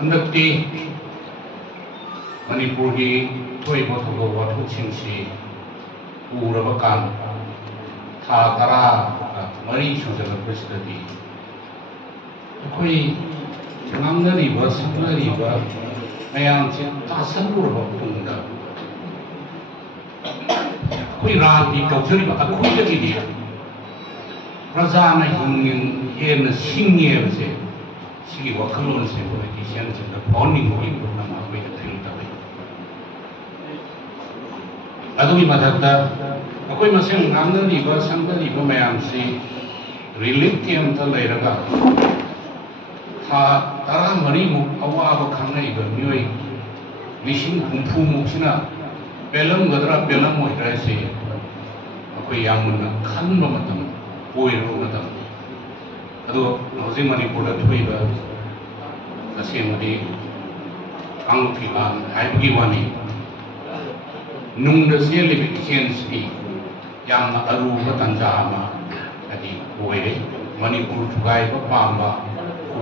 हंदक्ति मणिपुर की थोइबो थोगो वाथुकसिंगसि उरबकान था तरा मरी सुजलबसिदि अखोई ngangariba saknariba mayamse tasanurba tungda koi rati kausariba akoi dagi prajana hingin hena singye se sigi wakalon se politician se the bonding oi program abai da thil ta bai adui madakta akoi maseng ngangariba saknariba mayamse relief camp ta leiraga था तारा मरी मुक अवाब खांगनाई ब मियोई लिसिंग हुंफु मुक्सिना बेलम गदरा बेलम मोइद्रा से अखोई यामुना खनब मतम पोइरो मतम अदो हौजिक मणिपुर दा थोइबा असेमदि आंगुकी लान हाइबगी वानी नुंग द सेलिबि चेंज की यामना अरुब तंजा मा अदि ओइरे मणिपुर थुगाइबा पांबा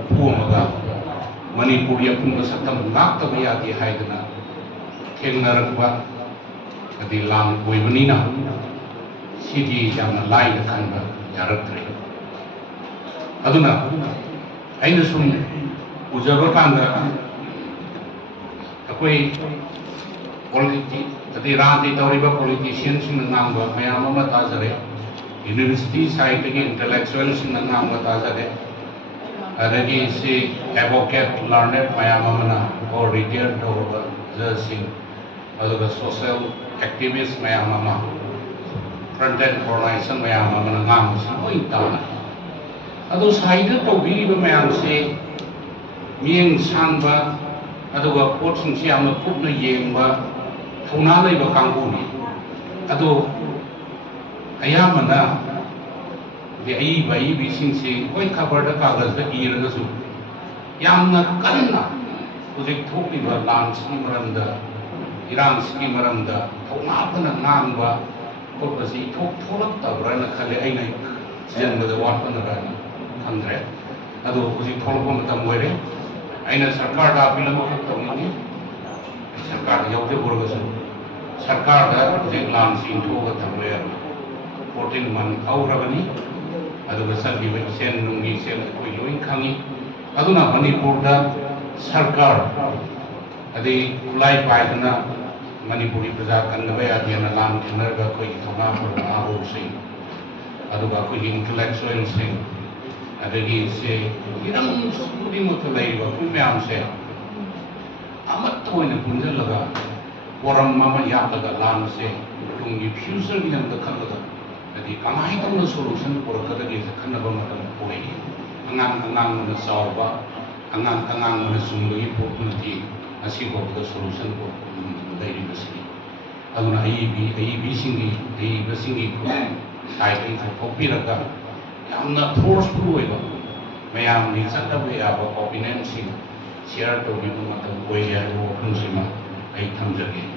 पुमगा मणिपुर यपुंग सतम नाक्तब यादि हाइदना थेंगनरकबा अदि लांग ओइबनिना सिदि यामना लाइन खनबा यारक्त्रे अदुना आइना सुम उजबा कांदा अकोई पॉलिटिक्स अदि राजनीति तौरिबा पॉलिटिशियन सिंग नांगबा मयाम अमा ताजरे यूनिवर्सिटी साइड के intellectual Singh नांगबा ताजरे adagi si advocate learned mayamamana or retired over judging aduga social activist mayamama front end organization mayamamana ngam si oi ta adu side to bi ba mayam si mieng sangba aduga pot sing si am pup na yengba thona lai ba kangbu ni adu ayamana आई भाई बिसिंग से कोई खबर the कागज the इरगसु यामना कन्ना उजिक थोपि ब lance की मरंदा इरांस की मरंदा थोना पन नांगबा कोपसि थोक थोलक तबरन खले आई नै जन द वाट पन रन खंद्रे अदो उजिक थोलक मतम मोइरे आइना सरकार दा बिलम खतौनी सरकार यौते बोरगसु सरकार दा उजिक लांस इन थोग तमवे 14 मन औरगनी अदुगा सरगिबा सेन नुंगी सेन कोई लोइन खांगी अदुना मणिपुर दा सरकार अदि खुलाई पाइदना मणिपुरी प्रजा कन्नबा यादिना लाम थिनरगा कोई थोना पर आहो सिंह अदुगा कोई इंटेलेक्चुअल सिंह अदगी से इरम सुदी मत लैबा कोई म्याम से अमत तोइन पुंजलगा पोरम मामा यातगा लाम से तुंगी फ्यूचर नि अंत खलगा अदि कमाई तंग सोल्यूशन पुरकदगी खन्नबा मतम पोई अंगांग अंगांग मन सावबा अंगांग अंगांग मन सुंगई पोपनति असि बोबदा सोल्यूशन को लेरि बसि अदुना आई बी सिंगी को साइकिल को थोपिरगा यामना फोर्सफुल होइबा मयाम नि चक्कबे याबा ओपिनियन सिंग शेयर तोबिबा मतम पोई याबो खुनसिमा आई थमजगे